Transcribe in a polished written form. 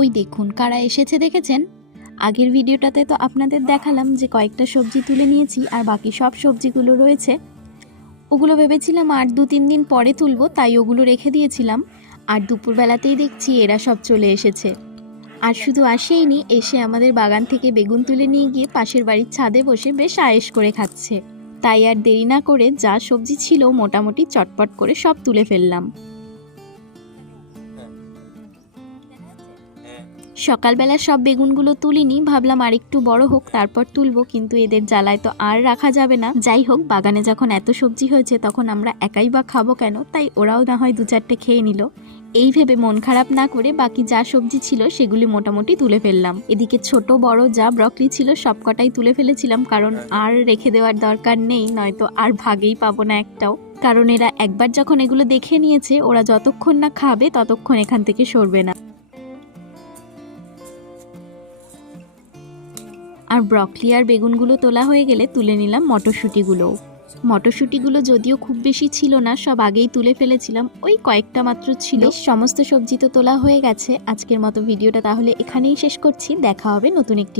ওই দেখুন কারা এসেছে দেখেছেন। আগের ভিডিওটাতে তো আপনাদের দেখালাম যে কয়েকটা সবজি তুলে নিয়েছি আর বাকি সব সবজিগুলো রয়েছে। ওগুলো ভেবেছিলাম আর 2-3 দিন পরে তুলবো, তাই ওগুলো রেখে দিয়েছিলাম। আর দুপুরবেলাতেই দেখছি এরা সব চলে এসেছে। আর শুধু আসেইনি, এসে আমাদের বাগান থেকে বেগুন তুলে নিয়ে গিয়ে পাশের বাড়ির ছাদে বসে বেশ আয়েশ করে খাচ্ছে। তাই আর দেরি না করে যা সবজি ছিল মোটামুটি চটপট করে সব তুলে ফেললাম। সকালবেলা সব বেগুনগুলো তুলিনি, ভাবলাম আর একটু বড় হোক তারপর তুলবো, কিন্তু এদের জ্বালায় তো আর রাখা যাবে না। যাই হোক, বাগানে যখন এত সবজি হয়েছে তখন আমরা একাই বা খাবো কেন, তাই ওরাও না হয় 2-4টে খেয়ে নিল। এই ভেবে মন খারাপ না করে বাকি যা সবজি ছিল সেগুলি মোটামুটি তুলে ফেললাম। এদিকে ছোট বড় যা ব্রকলি ছিল সবকটাই তুলে ফেলেছিলাম, কারণ আর রেখে দেওয়ার দরকার নেই, নয়তো আর ভাগেই পাবো না একটাও। কারণ এরা একবার যখন এগুলো দেখে নিয়েছে, ওরা যতক্ষণ না খাবে ততক্ষণ এখান থেকে সরবে না। আর ব্রকলি আর বেগুনগুলো তোলা হয়ে গেলে তুলে নিলাম মটরশুঁটিগুলোও। মটরশুঁটিগুলো যদিও খুব বেশি ছিল না, সব আগেই তুলে ফেলেছিলাম, ওই কয়েকটা মাত্র ছিল। সমস্ত সবজি তো তোলা হয়ে গেছে। আজকের মতো ভিডিওটা তাহলে এখানেই শেষ করছি। দেখা হবে নতুন একটি